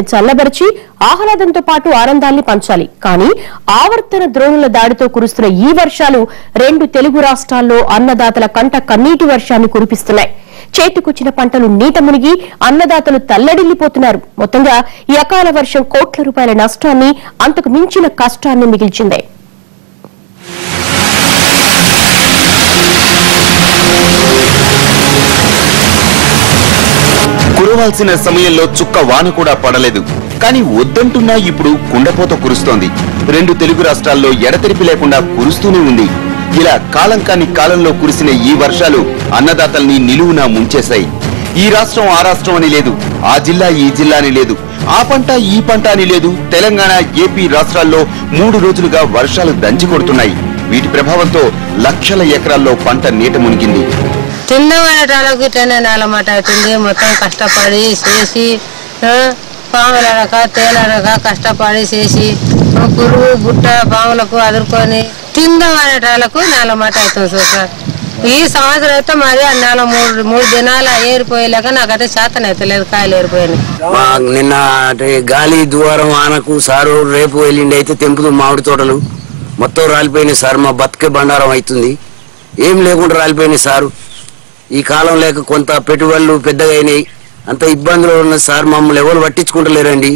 వాతావరణాన్ని చల్లబరిచి ఆహ్లాదంతో పాటు ఆనందాన్ని పంచాలి. కానీ ఆవర్తన ద్రోణుల దాడితో కురుస్తున్న ఈ వర్షాలు 2 తెలుగు రాష్ట్రాల్లో అన్నదాతల కంట కన్నీటి వర్షాన్ని కురిపిస్తున్నాయి. చేతికొచ్చిన పంటలు నీట మునిగి అన్నదాతలు తల్లడిల్లిపోతున్నారు. మొత్తంగా ఈ అకాల వర్షం కోట్ల రూపాయల నష్టాన్ని, అంతకు మించిన కష్టాన్ని మిగిల్చింది. కురవాల్సిన సమయంలో చుక్క వాన కూడా పడలేదు. కానీ వద్దంటున్నా ఇప్పుడు కుండపోత కురుస్తోంది. 2 తెలుగు రాష్ట్రాల్లో ఎడతెరిపి లేకుండా కురుస్తూనే ఉంది. ఇలా కాలం కాని కాలంలో కురిసిన ఈ వర్షాలు అన్నదాతల్ని నిలువునా ముంచేశాయి. ఈ రాష్ట్రం ఆ రాష్ట్రం అని లేదు, ఆ జిల్లా ఈ జిల్లా అని లేదు, ఆ పంట ఈ పంట అని లేదు. తెలంగాణ, ఏపీ రాష్ట్రాల్లో 3 రోజులుగా వర్షాలు దంచి కొడుతున్నాయి. వీటి ప్రభావంతో లక్షల ఎకరాల్లో పంట నీట మునిగింది. తిన్నవాళ్ళకి తినేనాలన్నమాట అవుతుంది. మొత్తం కష్టపడి చేసి పాములనక తేలనక కష్టపడి చేసి పురుగు బుట్ట పాములకు అదురుకొని తిన్నవాళ్ళకు నేలమాట అవుతుంది సార్. ఈ సంవత్సరం అయితే మాది అన్నాలో 3 దినాలు ఏరిపోయేలాక నాకైతే చేతన అయితే లేదు, కాయలు ఏరిపోయాయి. నిన్న గాలి ద్వారం ఆనకు సారు రేపు వెళ్ళిండి అయితే తెంపుదు మామిడి తోటలు మొత్తం రాలిపోయినాయి సార్. మా బతుకే బండారం అవుతుంది, ఏం లేకుండా రాలిపోయినాయి సారు. ఈ కాలం లేక కొంత పెట్టుబడులు పెద్దగా అయినాయి, అంత ఇబ్బందులు ఉన్న సార్. మమ్మల్ని ఎవరు పట్టించుకుంటలేరండి.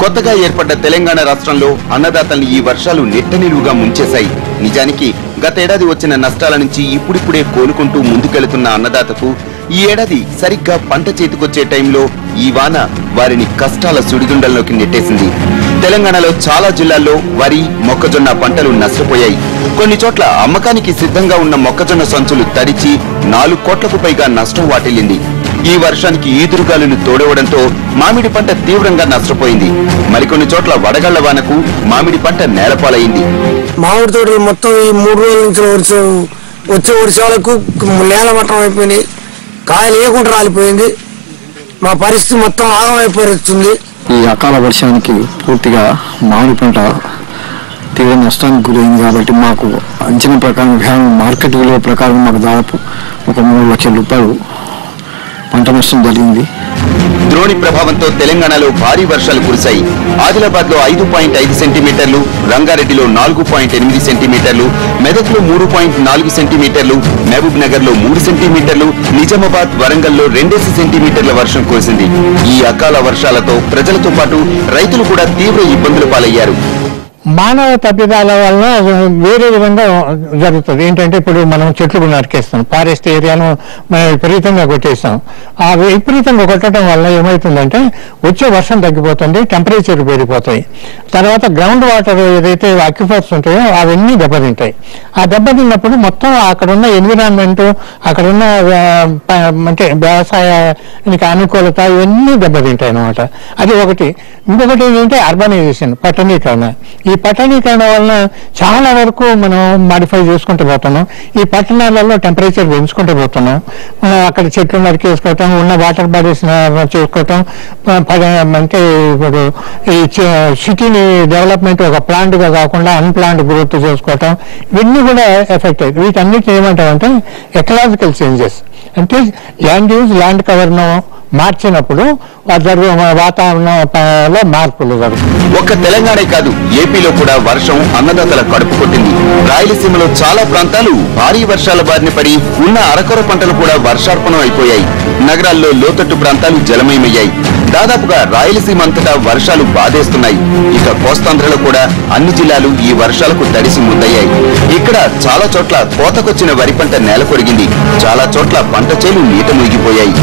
కొత్తగా ఏర్పడ్డ తెలంగాణ రాష్ట్రంలో అన్నదాతల్ని ఈ వర్షాలు నిట్టనిలువుగా ముంచేశాయి. నిజానికి గతేడాది వచ్చిన నష్టాల నుంచి ఇప్పుడిప్పుడే కోలుకుంటూ ముందుకెళ్తున్న అన్నదాతకు ఈ ఏడాది సరిగ్గా పంట చేతికొచ్చే టైంలో ఈ వాన వారిని కష్టాల సుడిగుండల్లోకి నెట్టేసింది. తెలంగాణలో చాలా జిల్లాల్లో వరి, మొక్కజొన్న పంటలు నష్టపోయాయి. కొన్ని చోట్ల అమ్మకానికి సిద్ధంగా ఉన్న మొక్కజొన్న సంచులు తడిచి 4 కోట్లకు పైగా నష్టం వాటిల్లింది. ఈ వర్షానికి ఈదురుగాలులు తోడవడంతో మామిడి పంట తీవ్రంగా నష్టపోయింది. మరికొన్ని చోట్ల వడగళ్ల వానకు మామిడి పంట నేలపాలైంది. మామిడి తోటలు మొత్తం ఈ 3 రోజుల నుంచి వచ్చే వర్షాలకు నేలమట్టం అయిపోయినాయి, కాయలు లేకుండా రాలిపోయింది. మా పరిస్థితి మొత్తం ఆగమైపోతుంది. ఈ అకాల వర్షానికి పూర్తిగా మామిడి పంట తీవ్ర నష్టానికి గురైంది. కాబట్టి మాకు అంచనా ప్రకారం మార్కెట్ విలువ ప్రకారం మాకు దాదాపు ఒక 3 లక్షల రూపాయలు పంట నష్టం జరిగింది. ద్రోణి ప్రభావంతో తెలంగాణలో భారీ వర్షాలు కురిశాయి. ఆదిలాబాద్ లో 5.5 సెంటీమీటర్లు, రంగారెడ్డిలో 4.8 సెంటీమీటర్లు, మెదక్లో 3.4 సెంటీమీటర్లు, మహబూబ్ నగర్ లో 3 సెంటీమీటర్లు, నిజామాబాద్, వరంగల్ లో 2 సెంటీమీటర్ల వర్షం కురిసింది. ఈ అకాల వర్షాలతో ప్రజలతో పాటు రైతులు కూడా తీవ్ర ఇబ్బందులు పాలయ్యారు. మానవ తప్పిదాల వల్ల వేరే విధంగా జరుగుతుంది. ఏంటంటే ఇప్పుడు మనం చెట్లు నరికేస్తాం, ఫారెస్ట్ ఏరియాను విపరీతంగా కొట్టేస్తాం. ఆ విపరీతంగా కొట్టడం వల్ల ఏమవుతుందంటే వచ్చే వర్షం తగ్గిపోతుంది, టెంపరేచర్ పెరిగిపోతాయి. తర్వాత గ్రౌండ్ వాటర్ ఏదైతే అక్విఫర్స్ ఉంటాయో అవన్నీ దెబ్బతింటాయి. ఆ దెబ్బతిన్నప్పుడు మొత్తం అక్కడున్న ఎన్విరాన్మెంట్, అక్కడున్న అంటే వ్యవసాయానికి అనుకూలత ఇవన్నీ దెబ్బతింటాయి అన్నమాట. అది ఒకటి. ఇంకొకటి ఏంటంటే అర్బనైజేషన్, పట్టణీకరణ. ఈ పట్టణీకరణ వలన చాలా వరకు మనం మాడిఫై చేసుకుంటూ పోతున్నాం. ఈ పట్టణాలలో టెంపరేచర్ పెంచుకుంటూ పోతున్నాం. అక్కడ చెట్లు నరికేసుకోవటం, ఉన్న వాటర్ బాడీస్ చేసుకోవటం, అంటే ఇప్పుడు ఈ సిటీని డెవలప్మెంట్ ఒక ప్లాంట్గా కాకుండా అన్ప్లాంట్ గ్రోత్ చేసుకోవటం, ఇవన్నీ కూడా ఎఫెక్ట్ అయ్యాయి. వీటన్నిటిని ఏమంటామంటే ఎకలాజికల్ చేంజెస్. అంటే ల్యాండ్ యూజ్, ల్యాండ్ కవర్ను మార్చినప్పుడు వాతావరణంలో మార్పులు జరుగుతాయి. ఒక్క తెలంగాణ కాదు, ఏపీలో కూడా వర్షం అన్నదాతల కడుపు కొట్టింది. రాయలసీమలో చాలా ప్రాంతాలు భారీ వర్షాల బారిన పడి ఉన్న అరకొర పంటలు కూడా వర్షార్పణం అయిపోయాయి. నగరాల్లో లోతట్టు ప్రాంతాలు జలమయమయ్యాయి. దాదాపుగా రాయలసీమ అంతటా వర్షాలు బాధేస్తున్నాయి. ఇక కోస్తాంధ్రలో కూడా అన్ని జిల్లాలు ఈ వర్షాలకు తడిసి ముద్దయ్యాయి. ఇక్కడ చాలా చోట్ల కోతకొచ్చిన వరి పంట నేల కొరిగింది. చాలా చోట్ల పంట చేలు నీట మునిగిపోయాయి.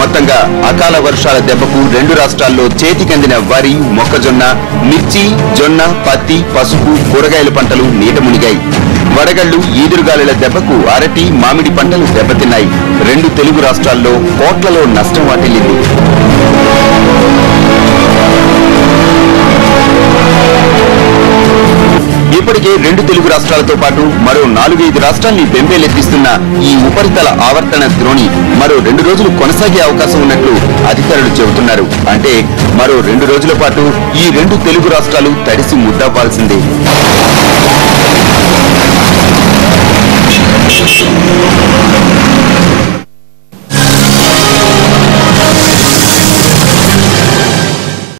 మొత్తంగా అకాల వర్షాల దెబ్బకు 2 రాష్ట్రాల్లో చేతికందిన వరి, మొక్కజొన్న, మిర్చి, జొన్న, పత్తి, పసుపు, కూరగాయల పంటలు నీట మునిగాయి. వడగళ్లు, ఈదురుగాలుల దెబ్బకు అరటి, మామిడి పంటలు దెబ్బతిన్నాయి. 2 తెలుగు రాష్ట్రాల్లో కోట్లలో నష్టం వాటిల్లింది. ఇప్పటికే 2 తెలుగు రాష్ట్రాలతో పాటు మరో 4-5 రాష్ట్రాల్ని బెంబేలెత్తిస్తున్న ఈ ఉపరితల ఆవర్తన ద్రోణి మరో 2 రోజులు కొనసాగే అవకాశం ఉన్నట్లు అధికారులు చెబుతున్నారు. అంటే మరో 2 రోజుల పాటు ఈ 2 తెలుగు రాష్ట్రాలు తడిసి ముద్దవ్వాల్సిందే.